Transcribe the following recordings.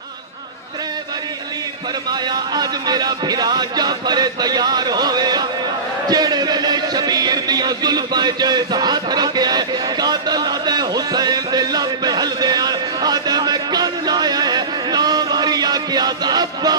ترے بری علی فرمایا آج میرا بھرا جعفر تیار ہوئے جیڑے ویلے شبیر دیاں ظلفاں جیس ہاتھ رکھے ہے قاتل آدھے حسین دے لب پہ ہل دے آدھے میں کن لایا ہے نام آریا کیا تھا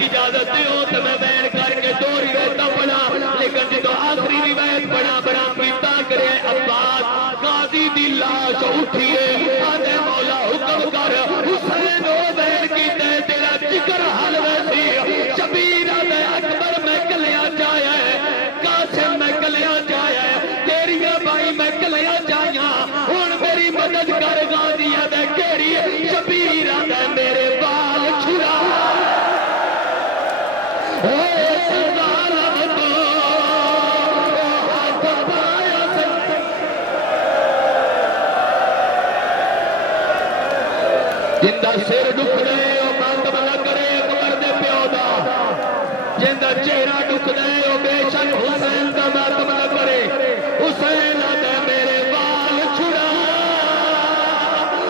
اجازت دیو تو میں بین کر کے دو روایتاں پڑھا لیکن جدو آخری روایت پڑھا بڑا پیتا کرے عباس قاضی دی لاش اٹھیے آدھے مولا حکم کر حسین او بین کی تے تیرا جگر حل ویسی شبیر آدھے اکبر میں کلیا جایا ہے قاسم میں کلیا جایا ہے تیریاں بھائی میں کلیا جایا ہون میری مدد کر غازی آدھے کیری شبیر آدھے میرے بال چھڑا جندہ سر دکھ دے او ماتم نہ کرے اکبر دے پیو دا جندہ چہرہ دکھ دے او بے شک حسین دا ماتم نہ کرے حسین آدھے میرے بال چھڑا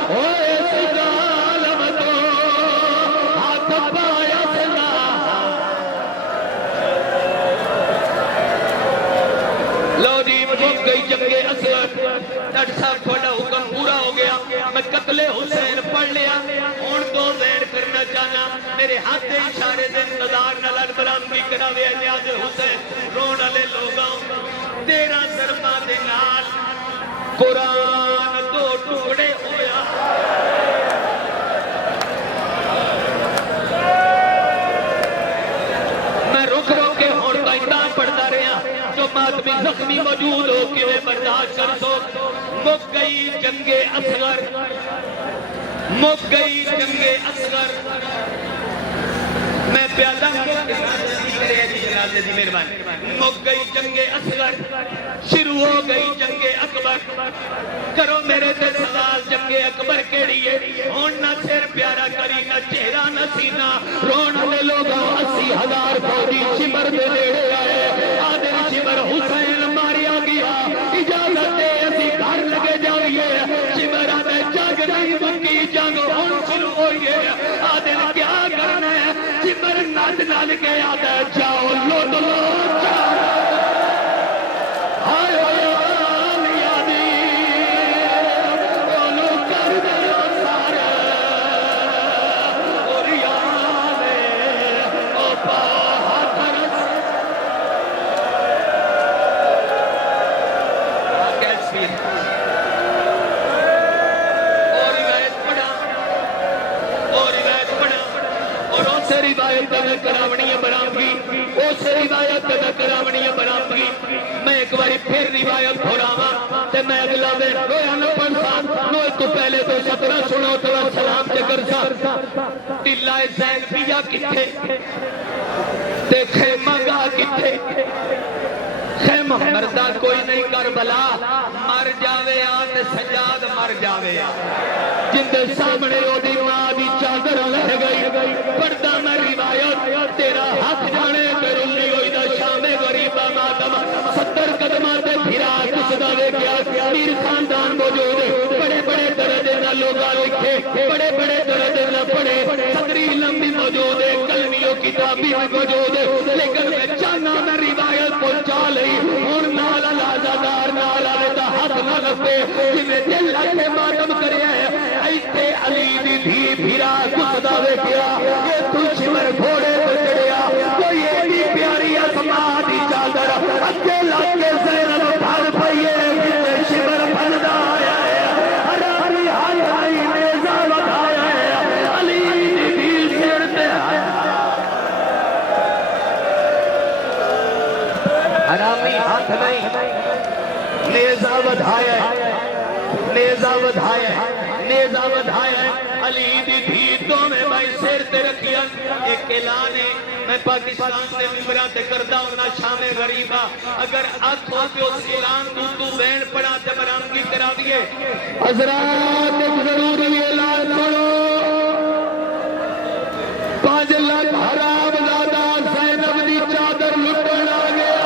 ہوئے سگالم تو ہاتھ پایا سنا لو جی مجھے گئی جنگ اصغر ڈاکٹر صاحب تھوڑا حکم پورا ہو گیا میں قتل حسین پڑھ لیا ہون دو زیر کرنا چاہنا میرے ہاتھ اشارے سے انتظار نہ لڑ برامگی کراوے نیاز حسین رون علی لوگاں تیرا سرما دے نال قرآن دو ٹکڑے ہویا میں رک کے ہون کا اتنا پڑھتا رہا جو ماتمی زخمی موجود ہو کہ میں برداشت کر سو مک گئی جنگ اصغر مک گئی جنگ اصغر میں پیالہ مک گئی جنگ اصغر شروع ہو گئی جنگ اکبر کرو میرے تے سوال جنگ اکبر کیڑی ہے ہون نہ سر پیارا کری نہ چہرہ نہ سینہ رون والے لوگوں 80,000 فوجی شمر دے نیڑے آئے آدھر شمر حسین ماریا گیا اجازت دے اسی گھر لگے جائیے شمر آدھے جاگ نہیں بکی جنگ ہون شروع ہوئی ہے آدھر کیا کرنا ہے شمر ناد نال کے آدھے جاؤ لوٹ لو جاؤ ہائے آلیا دی اولو کر دیا سارے اور یانے او پاہتر کیسی اور روایت پڑھا اور ان سے روایت میں کراونی برامگی اسے روایت میں کراونی برامگی میں ایک باری پھر روایت پڑھاواں تے میں اگلا دن رویا نہ پڑھتا نو تو پہلے تو 17 سنو تو سلام چکر سا ٹلہ زین پیا کتھے تے خیمہ گاہ کتھے خیمہ مردہ کوئی نہیں کربلا مر جاوے آن سجاد مر جاوے آن جندے سامنے او دی ماں دی چادر لہ گئی پردہ میں روایت تیرا ہاتھ جانے کرلی ہوئی دا شام غریبہ ماتم 70 قدمہ تے پھرا کس دا دے گیا پیر خاندان موجود بڑے بڑے درجے نہ لوگا لکھے بڑے بڑے درجے نہ پڑھے صدری لمبی موجود ہے کلمیوں کتابی موجود ہے لیکن میں چاہنا میں روایت پہنچا لئی اور نالا لازادار نالا لیتا ہاتھ نہ لگتے جنہیں دل لگے ماتم کرے ہیں ایتے علی دی دھی بھیرا کس دا دے گیا یہ تو شمر گھوڑے پر چڑیا کوئی ایڈی پیاری اسماء دی چادر اکے لگے زینب بھر پئیے جنہیں شمر بھلدا آیا ہے ہری ہائی ہائی نیزہ بھایا ہے علی دی دھی سرتے آیا حرامی ہاتھ نہیں نیزہ بدھایا ہے نیزہ بدھایا ہے نیزہ بدھایا ہے علی دی دھی تو میں بھائی سر تے رکھیا ایک اعلان ہے میں پاکستان سے ممبران تے کردہ ہونا شام غریبہ اگر ات ہو کے اس اعلان تو بین پڑا تے برامگی کرا دیے حضرات ایک ضروری اعلان کرو 5 لاکھ حرام زادہ زینب دی چادر لٹن آ گیا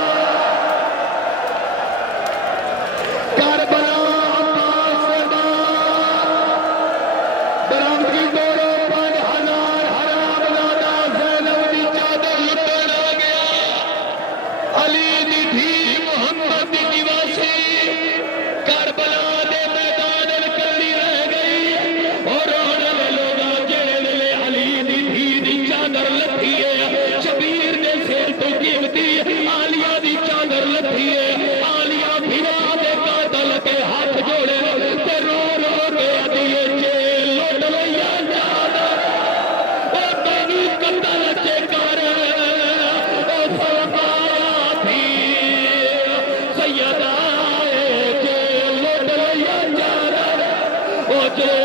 کربلا عباس برامگی دوڑو 5,000 حرام زادہ زینب دی چادر لٹن آ گیا علی دی دھی محمد دی نواسی کربلا دے میدان کلی رہ گئی اور رونے لوگا جڑے ویلے علی دی دھی دی چادر لتھی ہے شبیر دے سر تو قیمتی عالیہ دی چادر لتھی ہے عالیہ بھرا دے قاتل کے ہاتھ جوڑے تے رو رو کے ادیے جیل لٹ لیا چادر او تینو قتل چے کر او فرمایا بھی سیدہ جیل لٹ لیا چادر او جیل